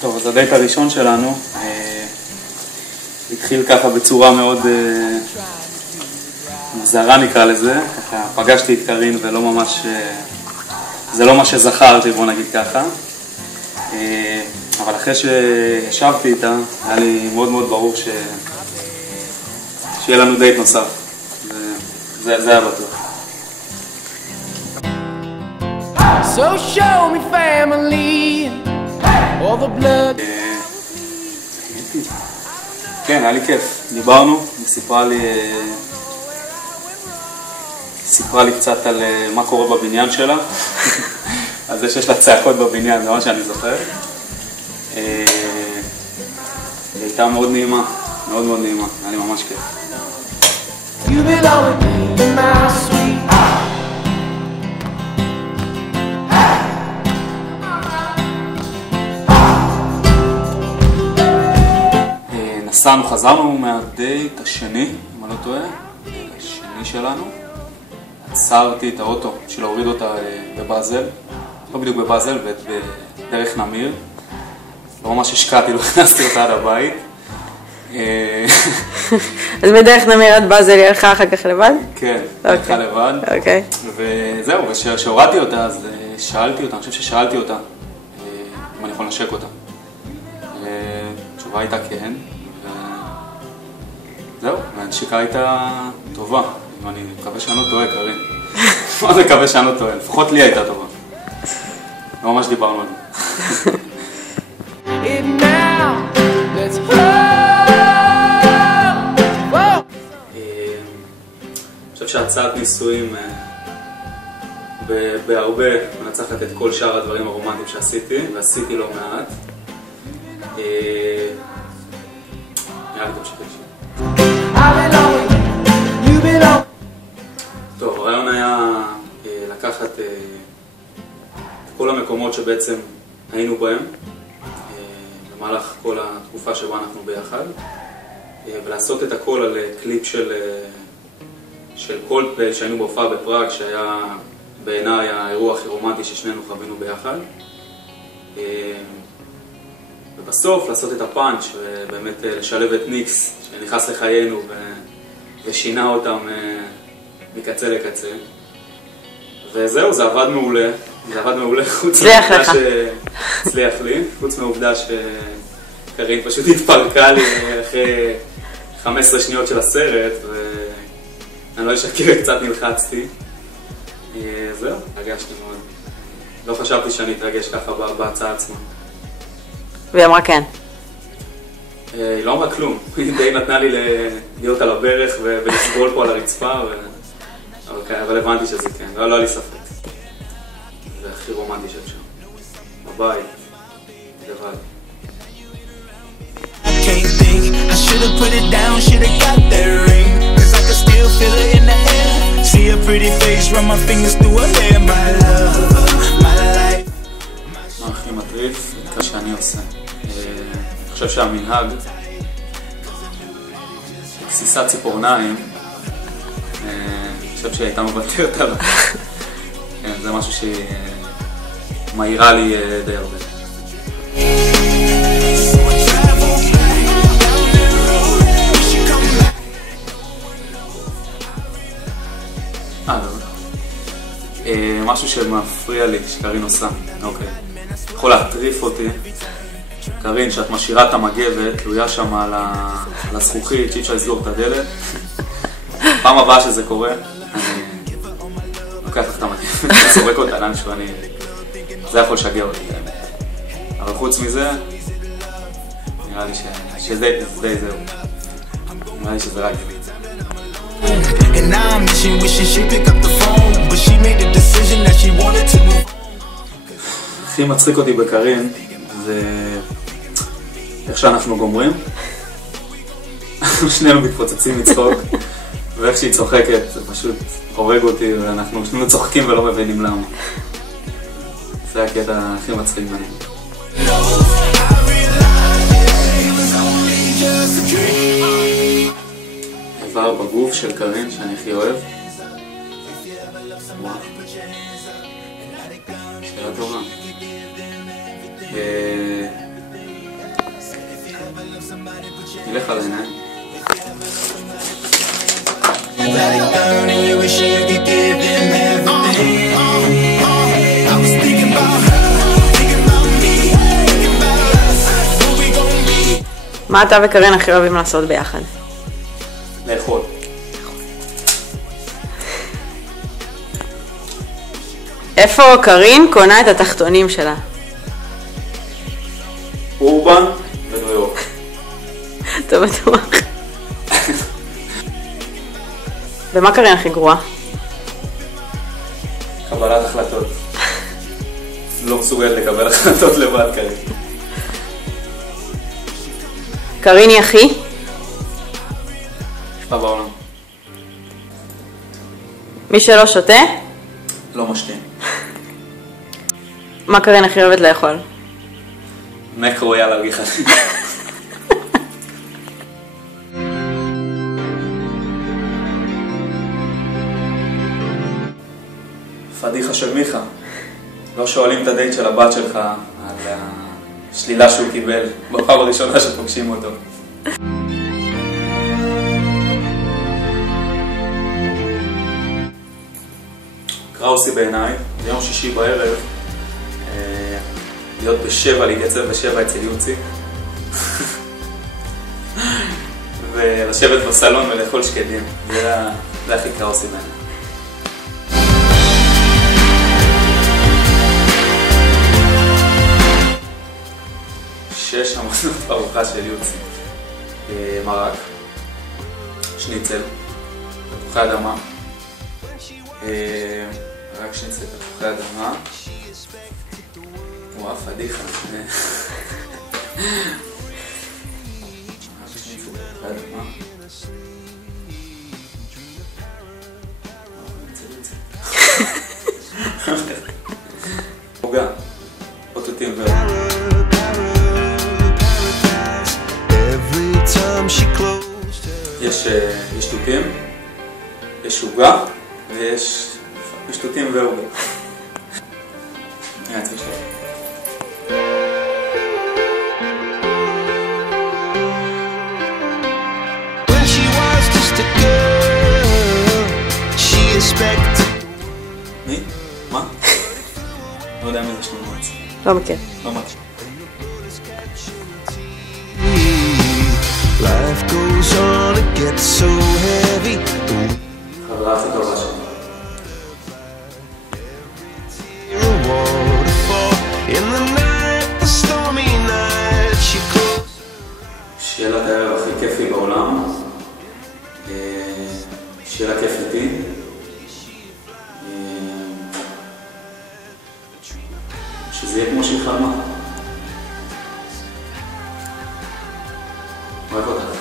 טוב, אז הדייט הראשון שלנו התחיל ככה בצורה מאוד מוזרה נקרא לזה. ככה פגשתי את קרין ולא ממש, זה לא מה שזכרתי, בוא נגיד ככה. אבל אחרי שישבתי איתה, היה לי מאוד מאוד ברור שיהיה לנו דייט נוסף. זה היה בטוח. So show me family, all the blood. כן, היה לי כיף. דיברנו, היא סיפרה לי קצת על מה קורה בבניין שלה. על זה שיש לה צעקות בבניין, זה מה שאני זוכר. היא הייתה מאוד נעימה, מאוד מאוד נעימה. היה לי ממש כיף. You belong with me, my sweet. חזרנו מהדייט השני, אם אני לא טועה, השני שלנו. עצרתי את האוטו בשביל להוריד אותה בבאזל, לא בדיוק בבאזל, בדרך נמיר. לא ממש השקעתי, לא הכנסתי אותה עד הבית. אז בדרך נמיר עד באזל היא הלכה אחר כך לבד? כן, הלכה לבד. אוקיי. וזהו, וכשהורדתי אותה, אז שאלתי אותה, אני חושב ששאלתי אותה אם אני יכול לנשק אותה. התשובה הייתה כן. זהו, והנשיקה הייתה טובה. אני מקווה שאני לא טועה, קרין. מאוד מקווה שאני לא טועה, לפחות לי הייתה טובה. לא ממש דיברנו על זה. אני חושב שהצעת נישואים בהרבה מנצחת את כל שאר הדברים הרומנטיים שעשיתי, ועשיתי לא מעט. נראה לי תמשיך אישי. טוב, הרעיון היה לקחת את כל המקומות שבעצם היינו בהם במהלך כל התקופה שבה אנחנו ביחד, ולעשות את הכל על קליפ של קולדפליי שהיינו בהופעה בפראג, שהיה בעיניי האירוע הכי רומנטי ששנינו חווינו ביחד. ובסוף לעשות את הפאנץ' ובאמת לשלב את ניקס שנכנס לחיינו ושינה אותם מקצה לקצה. וזהו, זה עבד מעולה. זה עבד מעולה חוץ מהעובדה שהצליח לי, חוץ מהעובדה שקרין פשוט התפרקה לי אחרי 15 שניות של הסרט, ואני לא אשקר, קצת נלחצתי. זהו, הרגשתי מאוד. לא חשבתי שאני אתרגש ככה בהצעה עצמה. והיא אמרה כן. היא לא אמרה כלום, היא די נתנה לי להיות על הברך ולסבול פה על הרצפה, אבל הבנתי שזה כן, לא היה לי ספק. זה הכי רומנטי של שם. בבית, לבד. מה הכי מטריף? את מה שאני עושה. אני חושב שהמנהג, גסיסת ציפורניים, אני חושב שהיא הייתה מוותרת עליו. זה משהו שמהירה לי די הרבה. משהו שמפריע לי שקרין עושה. אוקיי. יכול להטריף אותי. קרין, שאת משאירה את המגבת, תלויה שם על הזכוכית, שאי אפשר לסגור את הדלת. פעם הבאה שזה קורה, אני לוקח לך את המגבת, וסורק אותה לאנשהו, זה יכול לשגע אותי. אבל חוץ מזה, נראה לי שזה די זהו. נראה לי שזה רק זה. הכי מצחיק אותי בקרין זה איך שאנחנו גומרים. שנינו מתפוצצים מצחוק, ואיך שהיא צוחקת זה פשוט הורג אותי, ואנחנו שנינו צוחקים ולא מבינים למה. זה הקטע הכי מצחיק בינינו. איבר בגוף של קרין שאני הכי אוהב. וואו. שאלה טובה. נלך על העיניים. מה אתה וקרין הכי אוהבים לעשות ביחד? לאכול. איפה קרין קונה את התחתונים שלה? אורבן וניו יורק. אתה בטוח? ומה קרין הכי גרועה? קבלת החלטות. לא מסוגלת לקבל החלטות לבד קרין. קרין היא הכי? יפה בעולם. מי שלא שותה? לא משתין. מה קרין הכי אוהבת לאכול? מקרו יאללה גיחת. פדיחה של מיכה. לא שואלים את הדייט של הבת שלך על השלילה שהוא קיבל בפעם הראשונה שפוגשים אותו. קראוסי בעיניי, ביום שישי בערב, להיות להתייצב בשבע אצל יוצי ולשבת בסלון ולאכול שקדים. זה הכי קראוסי בעיניי. שש המנות בארוחה של יוצי. מרק, שניצל, תפוחי אדמה, רק שניצל תפוחי אדמה. וואו, פדיחה. רק שניצל תפוחי אדמה. עוגה, פוטוטים ו... יש תותים, יש עוגה ויש תותים ועוגה. צריך לשלוח. מי? מה? לא יודע מי זה שלמה מועצה. לא מכיר. לא מכיר. Life goes on, it gets so heavy. חברה הכי טובה שלי. A waterfall in the night, the stormy night. She goes. שיהיה לה את הערב הכי כיפי בעולם. שיהיה לה כיף איתי. שזה יהיה כמו שהיא חלמה. אוהב אותך.